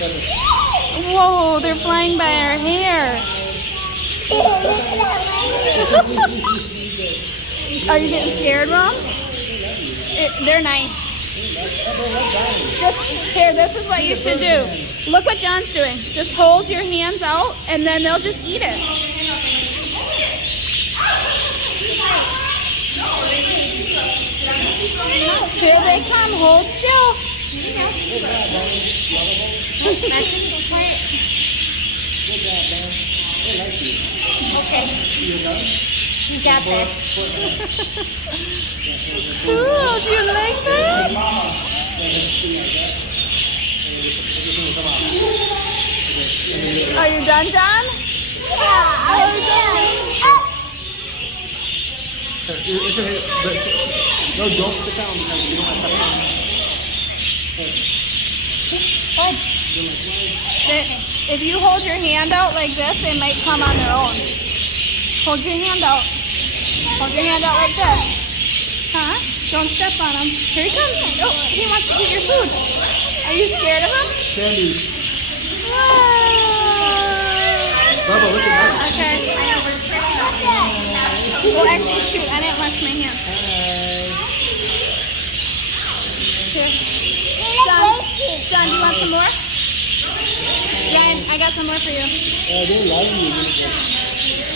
Whoa, they're flying by our hair. Are you getting scared, Mom? They're nice. Just here, this is what you should do. Look what John's doing. Just hold your hands out and then they'll just eat it. Here they come. Hold still. Okay. You got this. Cool. Do you like that? Are you done, John? No, don't sit down because you don't have If you hold your hand out like this, they might come on their own. Hold your hand out. Hold your hand out like this. Huh? Don't step on him. Here he comes. Oh, he wants to eat your food. Are you scared of him? Sandy. Whoa. Bubba, look at that. Okay. Well, actually, shoot, I didn't wash my hands. Here. John, do you want some more? Ryan, I got some more for you. They love you.